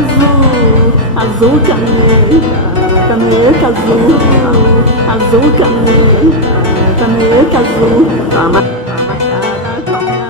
azul, azul caneta, caneta azul, azul caneta, caneta azul, tá marcada com minha.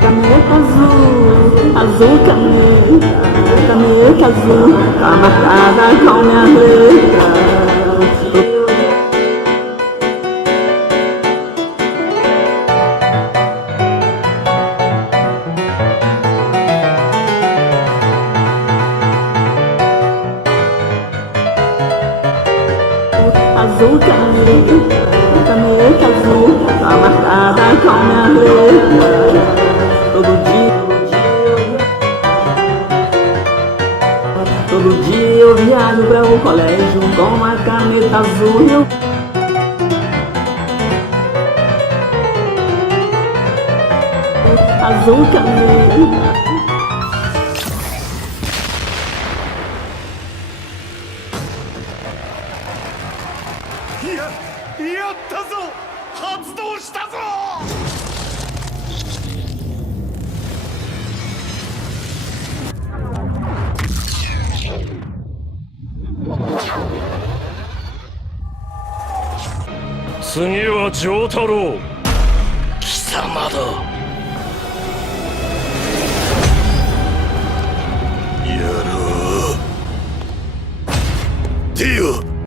Caneta azul, azul caneta, caneta azul, tá marcada com minha letra. Azul caneta, caneta azul, tá marcada com minha letra. Todo dia eu viajo para o colégio com a caneta azul. Azul caneta.やったぞ！発動したぞ！次は丈太郎。貴様だ。